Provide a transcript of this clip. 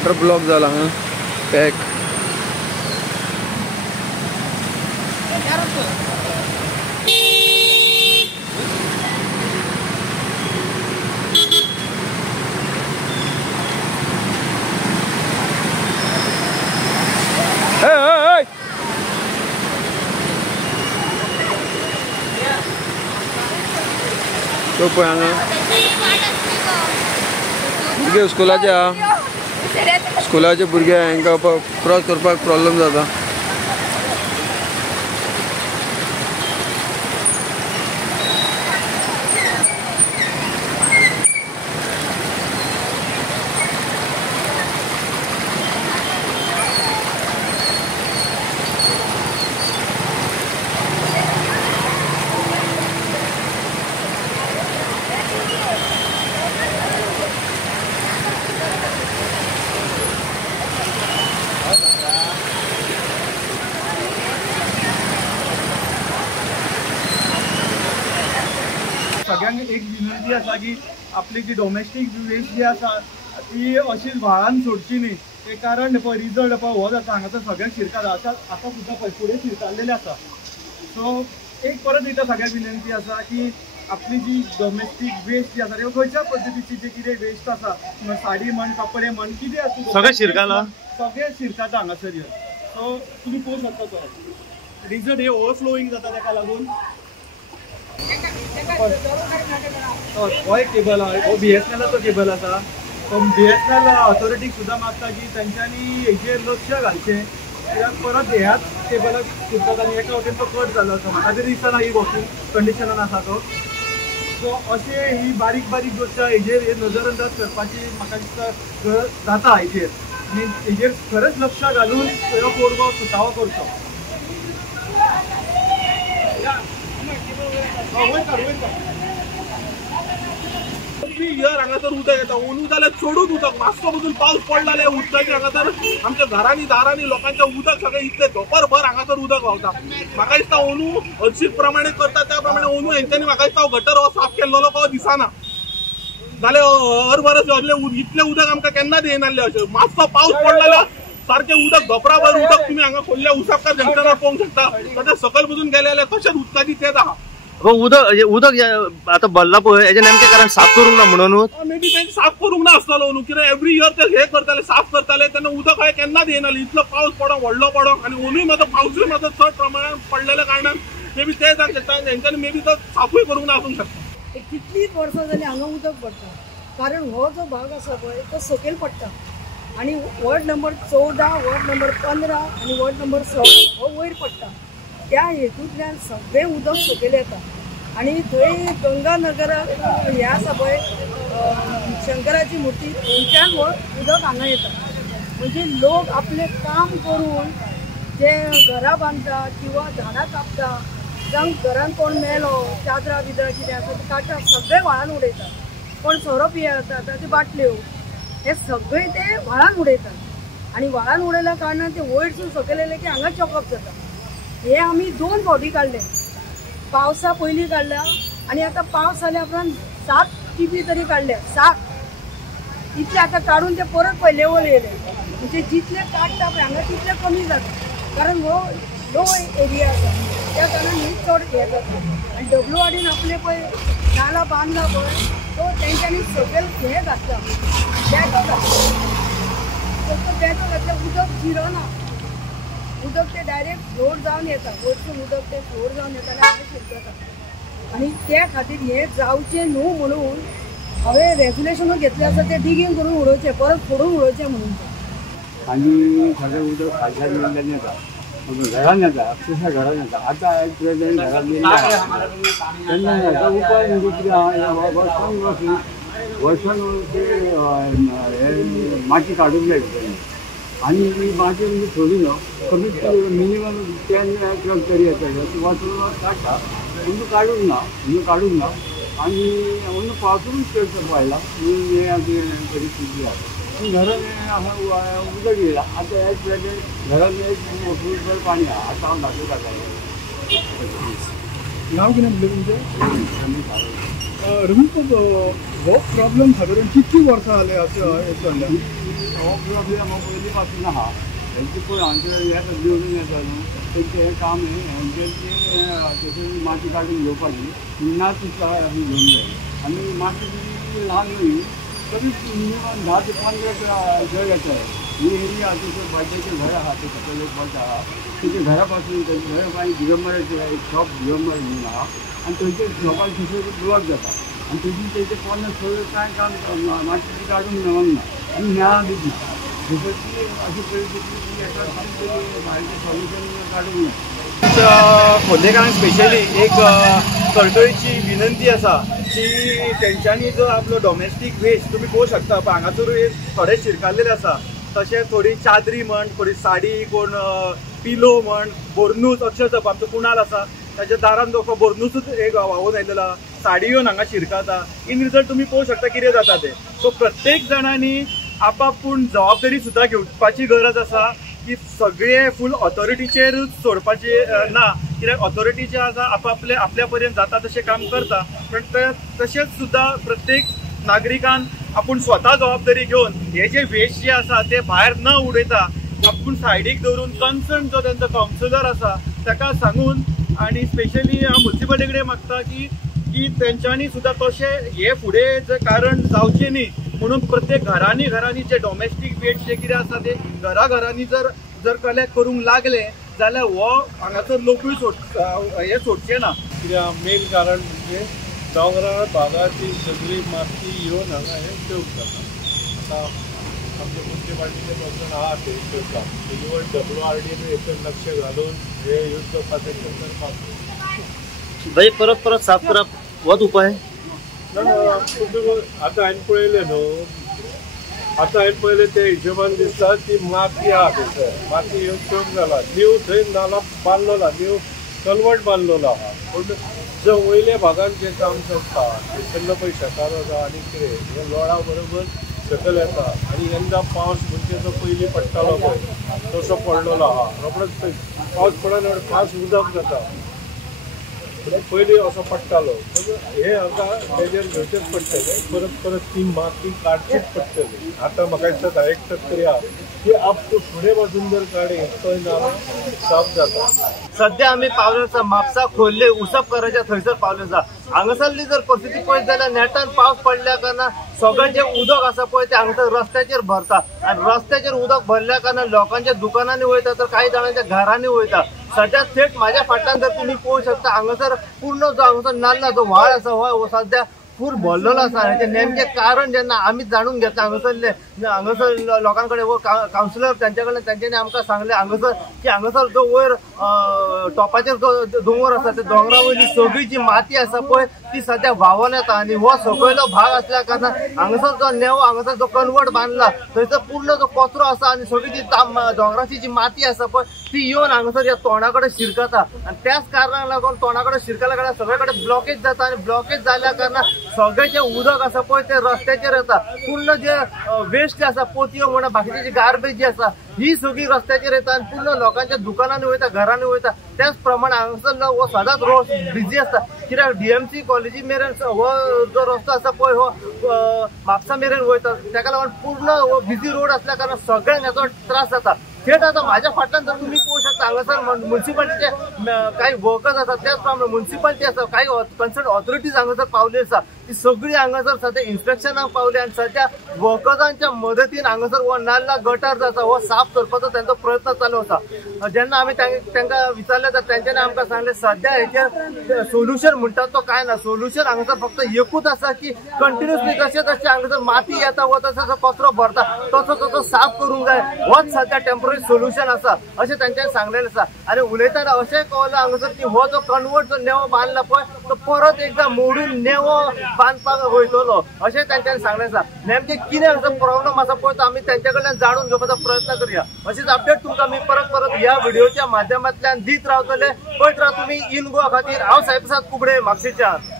Gutter block झाला हां pack तो पळय हांगा भुरगे स्कुलाचे भुरगे हांकां क्रॉस करपाक प्रॉब्लेम जाता सगळ्यांनी एक विनंती आसा की आपली जी डोमेस्टीक वेस्ट जी आसा ती अशीच व्हाळान सोडची न्ही ते कारण पळय रिजल्ट पळय हो जाता हांगासर सगळ्यांक शिरकात आतां सुद्दां पळय फुडें शिरकाल्लेले आसा सो एक परत एकदा सगळ्यांक विनंती आसा की आपली जी डोमेस्टीक वेस्ट जी आसा ती खंयच्या पद्दतीची जे कितें वेस्ट आसा साडी म्हण कपडे म्हण कितें आसूं सगळें शिरकाला सगळें शिरकाता हांगासर सो तुमी पळोवंक शकता तो रिजल्ट हे ओवरफ्लोईंग जाता ताका लागून हो एक केबल आहे हो BSNLचो केबल आसा BSNL ऑथॉरिटीक सुद्दां मागता की तेंच्यांनी हेजेर लक्ष घालचें कित्याक परत ह्याच केबलाक शिरतात आनी एका वटेन तो कट जालो आसा म्हाका तरी दिसना ही वर्किंग कंडिशनान आसा तो सो अशें ही बारीक बारीक गोश्ट हेजेर नजर अंदाज करपाची म्हाका दिसता गरज जाता हेजेर आनी हेजेर खरेंच लक्ष घालून हो पोरगो सुटावो करचो हांगासर उदक येता ओनू जाल्यार चडूच उदक मातसो पसून पावस पडला जाल्यार उदकाची हांगासर आमच्या घरांनी दारांनी लोकांच्या उदक सगळें इतलें दोपरभर हांगासर उदक व्हांवता म्हाका दिसता ओनू हरशीक प्रमाणे करता त्या प्रमाणे ओनू हेंच्यांनी म्हाका दिसता गटर हो साफ केल्लो कहो दिसना जाल्यार हर बरें इतलें उदक आमकां केन्ना येनासलें अशें मातसो पावस पडला जाल्यार सारखें उदक दोपराभर उदक तुमी हांगा खोल्ल्या उसापकार जंक्शनार पळोवंक शकता ताच्या सकयल पसून गेले जाल्यार कशें उदकाची तेच आहा उदक आता भरला पळय हेजें नेमकें कारण साफ करूंक ना म्हणूनच मे बी तेंचे साफ करूंक ना आसतलो न्हू कित्याक एवरी इयर ते हे करताले साफ करताले तेन्ना उदक हांवें केन्नाच येनासलें इतलो पावस पडोंक व्हडलो पडोंक आनी ओनूय मात पावसूय मात चड प्रमाणात पडलेल्या कारणान मे बी ते जावंक शकता हेंच्यांनी मे बी तो साफूय करूंक ना आसूंक शकता कितलींच वर्सां जालीं हांगा उदक पडटा कारण हो जो भाग आसा पळय तो सकयल पडटा आनी वॉर्ड नंबर 14 वॉर्ड नंबर 15 आनी वॉर्ड नंबर 16 हो वयर पडटा त्या हेतूंतल्यान सगळें उदक सकयल येता आनी थंय गंगानगर हें आसा पळय शंकराची मुर्ती थंयच्यान उदक हांगा येता म्हणजे लोक आपलें काम करून जे घरां बांदता किंवा झाडां कापता जावं घरान कोण मेलो चादरां बिदरां कितें आसा तें काडटा सगळें व्हाळान उडयतात कोण सोरो पियेता ताच्यो बाटल्यो हे सगळें ते व्हाळान उडयतात आनी व्हाळान उडयल्या कारणान ते वयरसून सकयल येयले की हांगा चॉकअप जाता हे आमी 2 फावटी काडले पावसा पयलीं काडल्या आनी आतां पावस जाल्या उपरांत 7 टिपी तरी काडल्या 7 इतले आतां काडून ते परत पळय लेवल येयले म्हणजे जितले काडटा पळय हांगा तितले कमी जाता कारण हो लो एरिया आसा त्या कारणान ही चड हे जाता आनी WRDन आपले पळय नाला बांदला पळय तो तेंच्यांनी सकयल हे घातला बॅटो घातला फक्त बॅटो घातल्यार उदक जिरना उदक ते डायरेक्ट फ्लोर जावन येता वयरसून उदक ते फ्लोर जावन येता आनी हांगा शिरकता आनी त्या खातीर हें जावचें न्हू म्हणून हांवें रेग्युलेशनूय घेतलें आसा तें डिगींग करून उडोवचें परत फोडून उडोवचें म्हणून आनी सगळें उदक खालच्यान येयल्ल्यान येता घरान येता अक्षरशः घरान येता आतां एक प्रेजेंट घरान तेन्ना हेका उपाय म्हणजे कितें आहा वर्सान ते माती काडूंक जाय भितर आनी ही माती म्हणजे थोडी न्हू कमीत कमी मिनिमम 10 ट्रक तरी येता वचून काडटा अंदू काडूंक ना आनी अंदू पावसून चड वाडला म्हणून हे आमची परिस्थिती आसा घरान उदक येयला आतां एक प्रेजेंट घरान एक फूटभर पाणी आहा आतां हांव दाखयता नांव कितें म्हणलें तुमचें रघुनाथ हो प्रॉब्लेम साधारण किती वर्सां जाले असं हे चल्ल्या? हो प्रॉब्लेम हो पयलीं पासून आहा. हेंचे पळय हांचे हे निवडून येता न्हू, तेंचें हें काम तेंची माती काडून घेवपाची ना तिका आमी घेवन जाय आनी माती ल्हान न्हय कमीत मिनिमम 10 ते 15 घर येता. ही एरिया तिथं भाजयेचें घर आहा ते सकयल एक भट आहा तेच्या घरा पासून तेंचे घर मागीर दिगंबराचें एक शॉप दिगंबर म्हणून आहा आनी थंयचे शॉपार तिसरे ब्लॉक जाता आनी तेजी तेचे पोरणे सगळें कांय काम माती काडून मेळोंक ना आनी मेळा बी ना. दुसरी अशी परिस्थिती एका भायलें सोल्युशन काडूंक ना. खोर्लेकारांक स्पेशली एक कळकळीची विनंती आसा की तेंच्यांनी जो आपलो डॉमेस्टीक वेस्ट तुमी पळोवंक शकता पळय हांगासर थोडे शिरकाल्लेले आसा. तशेंच थोडी चादरी म्हण, थोडी साडी, कोण पिलो म्हण, बोरनूस अक्षरशः आमचो कुणाल आसा ताच्या दारान तो बोरनूसच एक व्हांवून आयलेलो आहा. साडी येवन हांगा शिरकाता. इन रिजल्ट तुमी पळोवंक शकता कितें जाता तें. सो प्रत्येक जाणांनी आपापूण जबाबदारी सुद्दां घेवपाची गरज आसा की सगळे फूल ऑथॉरिटीचेरूच सोडपाचे ना. कित्याक ऑथॉरिटी जे आसा आपापले आपल्या पर्यंत जाता तशें काम करता पण तशेंच सुद्दां प्रत्येक नागरिकान आपूण स्वता जबाबदारी घेवन हे जे वेस्ट जे आसा ते भायर न उडयता आपूण सायडीक दवरून कन्सर्न जो तेंचो कावन्सिलर आसा ताका सांगून आनी स्पेशली हांव म्युनिसिपालिटी कडेन मागता की तेंच्यांनी सुद्दां तशें हे फुडें जे कारण जावचें न्ही म्हणून प्रत्येक घरांनी जे डॉमेस्टीक वेस्ट जे कितें आसा ते घरांनी जर कलेक्ट करूंक लागले जाल्यार हो हांगासर लोकूय हे सोडचे ना. कित्याक मेन कारण म्हणजे दोंगराळ भागाची सगळी माती येवन हांगा हे उपयोग जाता. आतां आमच्या म्युनिसिपालिटीचे पर्सन आहा ते करता इवन WRDन हेचेर लक्ष घालून हे युद्ध पातळीचेर करपाक भाई परत साफ करप होच उपाय. आतां हांवें पळयलें न्हू आतां हांवें पळयलें ते हिशोबान दिसता ती माती आहा थंयसर माती येवन चड जाला. न्यू थंय नाला बांदलेलो न्यू कल्वर्ट बांदलेलो आहा पूण जो वयल्या भागान जे काम चलता थंयसरलो पळय शेतारो जावं आनी कितें हे लोळा बरोबर सकयल येता आनी यंदा पावस म्हणजे जो पयलीं पडटालो पळय तसो पडलेलो आहा. रोखडोच पावस पडना फास्ट उदक जाता पयलीं असो पडटालो हे हांगा तेजेर घेवचेच पडटलें. परत ती माती काडचीच पडटली. आतां म्हाका दिसता 10% तरी आहा की आप फुडें वचून जर काडीत तो नालो साफ जाता. सध्या आमी पावले आसा म्हापसा खोर्ले उसप कराच्या थंयसर पावले आसा. हांगासरली जर परिस्थिती पळयत जाल्यार नेटान पावस पडल्या कारणान सगळें जे उदक आसा पळय ते हांगासर रस्त्याचेर भरता आनी रस्त्याचेर उदक भरल्या कारणान लोकांच्या दुकानांनी वयता तर काही जाणांच्या घरांनी वयता. सध्या थेट म्हाज्या फाटल्यान जर तुमी पळोवंक शकता हांगासर पूर्ण जो हांगासर नाल्लाचो व्हाळ आसा हो सध्या फूल भरलेलो आसा. हेचे नेमके कारण जेन्ना आमी जाणून घेतला हांगासर लोकां कडेन वो कावन्सिलर त्यांच्या कडल्यान तेंच्यांनी आमकां सांगलें हांगासर जो वयर टॉपाचेर जो दोंगर आसा ते दोंगरा वयली सगळी जी माती आसा पळय ती सध्या व्हांवून येता आनी हो सकयलो भाग आसल्या कारणान हांगासर जो नेवो हांगासर जो कन्वर्ट बांदला थंयसर पूर्ण जो कचरो आसा आनी सगळी जी दोंगराची जी माती आसा पळय ती येवन हांगासर ह्या तोंडा कडेन शिरकता आनी त्याच कारणाक लागून तोंडा कडेन शिरकल्या कारणान सगळे कडेन ब्लॉकेज जाता आनी ब्लॉकेज जाल्ल्या कारणान सगळें जे उदक आसा पळय ते रस्त्याचेर येता. पूर्ण जे वेस्ट जे आसा पोतयो म्हणा बाकीची जी गार्बेज जी आसा ही सगळी रस्त्याचेर येता आनी पूर्ण लोकांच्या दुकानांनी वयता घरांनी वयता. त्याच प्रमाणे हांगासरलो हो सदांच रोड बिजी आसता कित्याक DMC कॉलेजी मेरेन हो जो रस्तो आसा पळय हो म्हापसा मेरेन वयता ताका लागून पूर्ण हो बिजी रोड आसल्या कारणान सगळ्यांक हेचो त्रास जाता. थेट आता माझ्या फाटल्यान जर तुम्ही पळोवंक शकता हांगासर म्युनिसिपालिटीचे काही वर्कर्स आसात त्याच प्रमाणे म्युनिसिपालिटी आसा काही कन्सर्न ऑथॉरिटीज हांगासर पावली आसा ती सगळी हांगासर सध्या इन्स्पेक्शनाक पावली आनी सध्या वर्कर्सांच्या मदतीन हांगासर हो नाल्ला गटार जो आसा हो साफ करपाचो त्यांचो प्रयत्न चालू आसा. जेन्ना आमी तांकां विचारलें तर तेंच्यांनी आमकां सांगलें सध्या हेचेर सोल्युशन म्हणटा तो काय ना. सोल्युशन हांगासर फक्त एकूच आसा की कंटिन्युअसली जशें हांगासर माती येता व तसो कचरो भरता तसो साफ करूंक जाय होच सध्या टेम्पररी सोल्युशन आसा अशें तांच्यांनी सांगलेलें आसा. आनी उलयतना अशें कळ्ळें हांगासर की हो जो कन्वर्ट जो नेवो बांदला पळय तो परत एकदा मोडून नेवो बांदपाक वयतलो अशें तांच्यांनी सांगलेलें आसा. नेमकें कितें हांगासर प्रॉब्लम आसा पळय तो आमी तांचे कडल्यान जाणून घेवपाचो प्रयत्न करुया. अशीच अपडेट तुमकां आमी परत ह्या व्हिडिओच्या माध्यमांतल्यान दीत रावतले. पळयत राहा तुमी इन गोवा खातीर. हांव साईप्रसाद कुबडे म्हापशेच्यान.